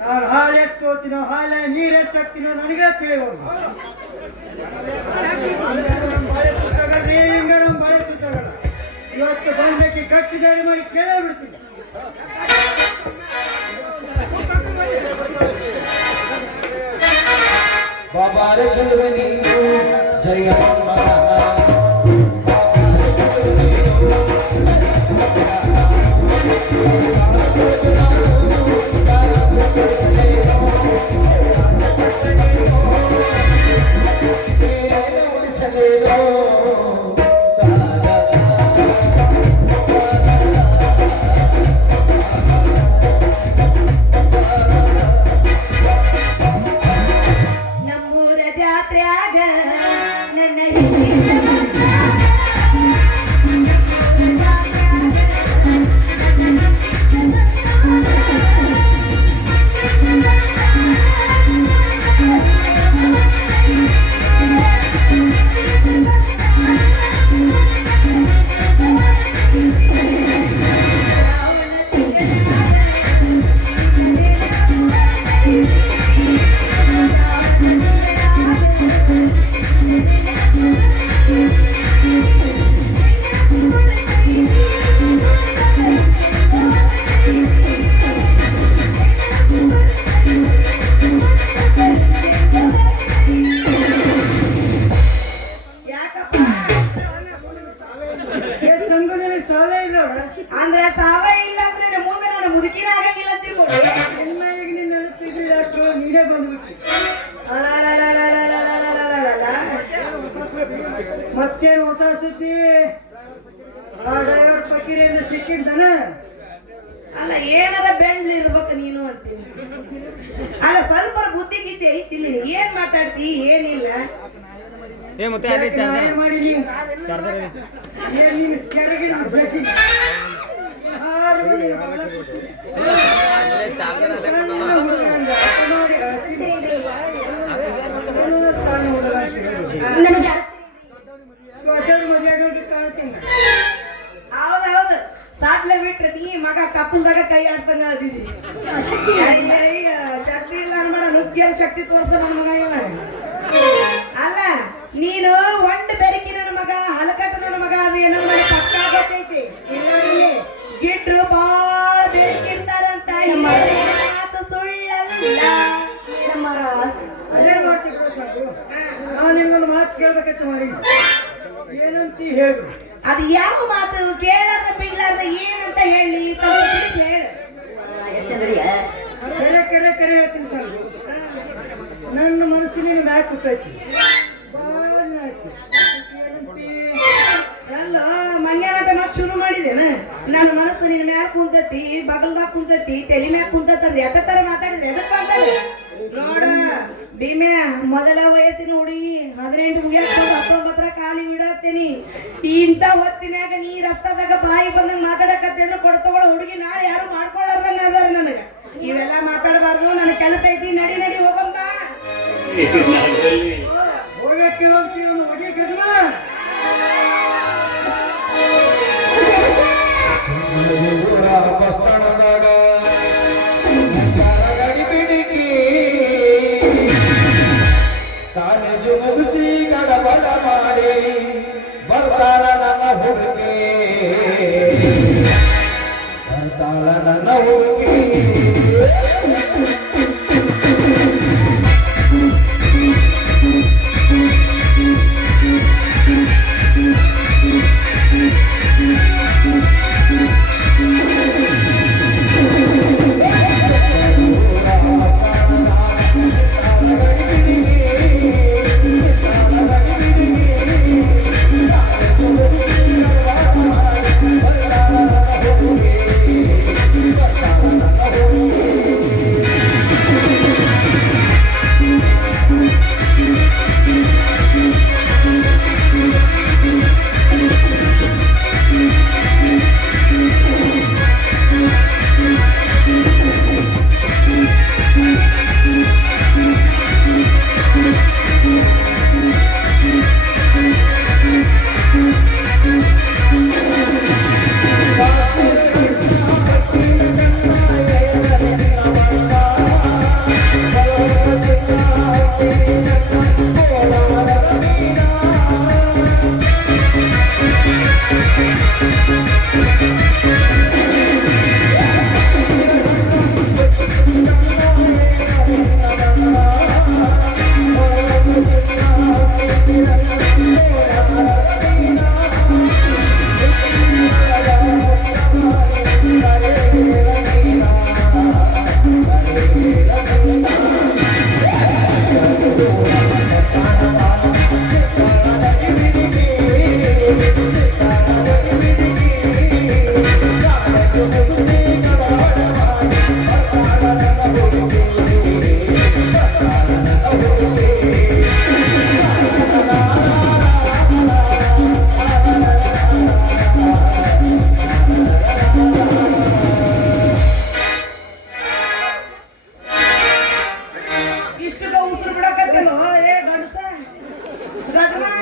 ನಾನು ಹಾಲು ಎಷ್ಟು ಹೋಗ್ತೀನೋ ಹಾಲ ನೀರು ಎಷ್ಟು ಹಾಕ್ತೀನೋ ನನಗೆ ತಿಳಿಬೋದು. ಬಳೆ ತುತ್ತಗಲ್ರಿ ಹಿಂಗ ನಮ್ಮ ಬಳೆ ತುತ್ತಗಲ್ಲ. ಇವತ್ತು ಬಂದಕ್ಕೆ ಕಟ್ಟಿದಾರಿ ಮಾಡಿ ಕೇಳೇ ಬಿಡ್ತೀನಿ. ಬಾಬಾರೆ ಚಲುವೆ ನೀನು ಜಯ ನಮ್ಮೂರ ಜಾತ್ರ್ಯಾಗ ನನ್ನ ಅಂದ್ರೆ ತಾವೇ ಇಲ್ಲ ಅಂದ್ರೆ ಮುಂದೆ ನಾನು ಮುದುಕಿನ ಆಗಂಗಿಲ್ಲ ಅಂತೀವಿ. ನೀನೇ ಬಂದ್ಬಿಟ್ಟು ಮತ್ತೇನು ಹೊಸ ಸುದ್ದಿ? ಆ ಡ್ರೈವರ್ ಪಕೀರೇನ ಸಿಕ್ಕಿದ್ದಾನ? ಅಲ್ಲ ಏನಾರ ಬೆಂಡ್ ಇರ್ಬೇಕು ನೀನು ಅಂತೀನಿ. ಅಲ್ಲ ಸ್ವಲ್ಪ ಬುದ್ಧಿ ಗಿದ್ದಿ ಐತಿ ಇಲ್ಲಿ. ಏನ್ ಮಾತಾಡ್ತಿ ಏನಿಲ್ಲ ಮಾಡಿ ನೀನು ಕೆರಗಿಡ ಹೌದೌದು ಸಾಟ್ಲೆ ಬಿಟ್ರೆ ನೀ ಮಗ ಕಪ್ಪಲ್ದಾಗ ಕೈ ಆಡ್ತಂಗ ಅದಿದಿ. ಶಕ್ತಿ ಇಲ್ಲ ಅನ್ಬೇಡ, ನುಗ್ಗಿಯ ಶಕ್ತಿ ತೋರ್ಸ ನನ್ನ ಮಗ ಇವ. ಅಲ್ಲ ನೀನು ಒಂದ್ ಬೆರಕಿ ನನ್ನ ಮಗ ಹಲಕಟ್ಟು ನನ್ನ ಮಗ ಅದು ಏನೋ ನನಗೆ ಪಕ್ಕ ಗೊತ್ತೈತಿ. ಇಲ್ಲಿ ಗಿಟ್ರು ಬಾಳ ಬೆರಕಿರ್ತಾರಂತ ಮಾತು ಸುಳ್ಳಲ್ಲ. ಅದೇ ಮಾಡ್ತಿದ್ರು ಸಾಕು. ನಾನು ನಿಮ್ಮನ್ನು ಮಾತು ಕೇಳ್ಬೇಕಂತ ಮಾಡಿ ಏನಂತ ಹೇಳು. ಅದು ಯಾವ ಮಾತು ಕೇಳಾರ್ದ ಬಿಡ್ಲಾರ್ದ ಏನಂತ ಹೇಳಿ ಹೇಳು. ಕೆರೆ ಕೆರೆ ಕೆರೆ ಹೇಳ್ತೀನಿ ಸರ್. ನನ್ನ ಮನಸ್ಸಿನ ಬ್ಯಾಗ್ ಕೂತೈತಿ. ಎಲ್ಲ ಮಂಗ್ಯಾನಾಟ ಮತ್ ಶುರು ಮಾಡಿದೇನ? ನನ್ನ ಮನಸ್ಸು ನಿನ್ ಮ್ಯಾಗ ಕುಂತತಿ, ಬಗಲ್ದಾಗ ಕುಂತತಿ, ತಲೆ ಮ್ಯಾಗ ಕುಂತತ್ರಿ. ಎತ್ತ ತರ ಮಾತಾಡಿದ್ರೆ ಎದಕ್ ಮಾತಾಡಿ ನೋಡ ಭೀಮೆ. ಮೊದಲ ವಯಸ್ಸಿನ ಹುಡುಗಿ 18 ಮುಗಿಯಾಕ 19 ಕಾಲಿ ಬಿಡತ್ತೀನಿ. ಇಂತ ಹೊತ್ತಿನಾಗ ನೀ ರಸ್ತದಾಗ ಬಾಯಿ ಬಂದಂಗ ಮಾತಾಡಕತ್ತಿದ್ರೆ ಕೊಡ್ತಗೊಳ ಹುಡುಗಿ ನಾ ಯಾರು ಮಾಡ್ಕೊಳ್ಳಾರ್ದಂಗ ಅದಾರ ನನಗ. ಇವೆಲ್ಲ ಮಾತಾಡಬಾರ್ದು. ನನ್ನ ಕೆಲಸ ಐತಿ. ನಡಿ ನಡಿ ಹೋಗಂಬ. ಹೋಗಕ್ಕೆ ಹೋಗ್ತೀವಿ ಹೊಗೆ ಗಜಮ. ಬಸ್ತಾನದಾಗ ಗಡಿಬಿಡಿಕಿ ಕಾಲೇಜು ಮುಗಿಸಿ ಗಡಬಡ ಮಾಡಿ ಬರ್ತಾರ ನನ್ನ ಹುಡುಗಿ. ರಗಡ